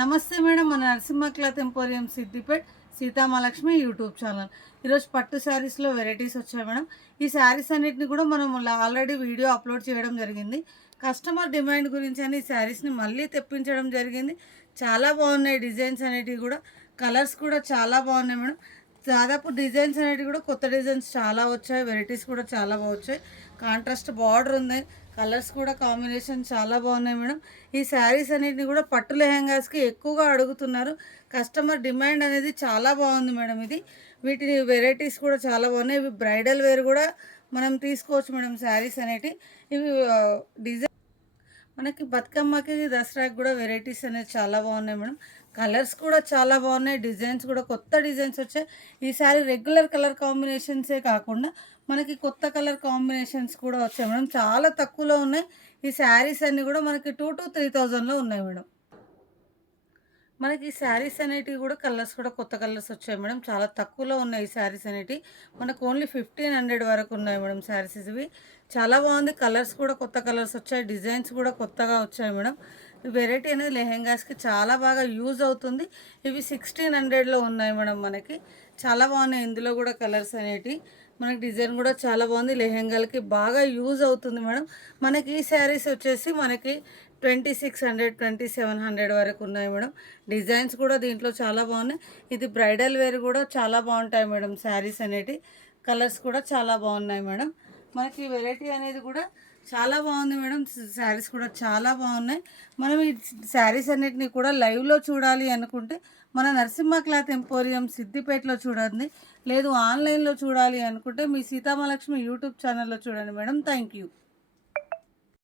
నమస్తే మేడం, మన Narasimha cloth emporium Siddipet Sitamahalakshmi YouTube channel. ఈరోజు పట్టు శారీస్లో వెరైటీస్ వచ్చాయి మేడం. ఈ శారీస్ అన్నిటిని కూడా మనం ఆల్రెడీ వీడియో అప్లోడ్ చేయడం జరిగింది. కస్టమర్ డిమాండ్ గురించి అని ఈ శారీస్ని మళ్ళీ తెప్పించడం జరిగింది. చాలా బాగున్నాయి డిజైన్స్ అనేటివి కూడా, కలర్స్ కూడా చాలా బాగున్నాయి మేడం. దాదాపు డిజైన్స్ అనేటివి కూడా కొత్త డిజైన్స్ చాలా వచ్చాయి, వెరైటీస్ కూడా చాలా బాగా వచ్చాయి. కాంట్రాస్ట్ బార్డర్ ఉంది, కలర్స్ కూడా కాంబినేషన్ చాలా బాగున్నాయి మేడం. ఈ శారీస్ అన్నిటిని కూడా పట్టు లెహెంగాస్కి ఎక్కువగా అడుగుతున్నారు. కస్టమర్ డిమాండ్ అనేది చాలా బాగుంది మేడం. వీటి వెరైటీస్ కూడా చాలా బాగున్నాయి. ఇవి బ్రైడల్ వేర్ కూడా మనం తీసుకోవచ్చు మేడం. శారీస్ అనేటివి ఇవి డిజైన్ మనకి బతుకమ్మకి దసరాకి కూడా వెరైటీస్ అనేది చాలా బాగున్నాయి మేడం. కలర్స్ కూడా చాలా బాగున్నాయి, డిజైన్స్ కూడా కొత్త డిజైన్స్ వచ్చాయి. ఈసారి రెగ్యులర్ కలర్ కాంబినేషన్సే కాకుండా మనకి కొత్త కలర్ కాంబినేషన్స్ కూడా వచ్చాయి మేడం. చాలా తక్కువలో ఉన్నాయి. ఈ శారీస్ అన్నీ కూడా మనకి 2,000 to 3,000లో ఉన్నాయి మేడం. మనకి ఈ శారీస్ అనేటివి కూడా కలర్స్ కూడా కొత్త కలర్స్ వచ్చాయి మేడం. చాలా తక్కువలో ఉన్నాయి ఈ శారీస్ అనేటివి. మనకు ఓన్లీ 1,500 వరకు ఉన్నాయి మేడం శారీస్. ఇవి చాలా బాగుంది. కలర్స్ కూడా కొత్త కలర్స్ వచ్చాయి, డిజైన్స్ కూడా కొత్తగా వచ్చాయి మేడం. ఈ వెరైటీ అనేది లెహెంగాస్కి చాలా బాగా యూజ్ అవుతుంది. ఇవి 1,600లో ఉన్నాయి మేడం. మనకి చాలా బాగున్నాయి. ఇందులో కూడా కలర్స్ అనేటివి మనకి డిజైన్ కూడా చాలా బాగుంది. లెహెంగాలకి బాగా యూజ్ అవుతుంది మేడం. మనకి ఈ శారీస్ వచ్చేసి మనకి 2,600, 2,700 వరకు ఉన్నాయి మేడం. డిజైన్స్ కూడా దీంట్లో చాలా బాగున్నాయి. ఇది బ్రైడల్ వేర్ కూడా చాలా బాగుంటాయి మేడం. శారీస్ అనేటివి కలర్స్ కూడా చాలా బాగున్నాయి మేడం. మనకి వెరైటీ అనేది కూడా చాలా బాగుంది మేడం. శారీస్ కూడా చాలా బాగున్నాయి. మనం ఈ శారీస్ అన్నిటిని కూడా లైవ్లో చూడాలి అనుకుంటే మన నరసింహ క్లాత్ ఎంపోరియం సిద్దిపేటలో చూడండి. లేదు ఆన్లైన్లో చూడాలి అనుకుంటే మీ సీతామహాలక్ష్మి యూట్యూబ్ ఛానల్లో చూడండి మేడం. Thank you.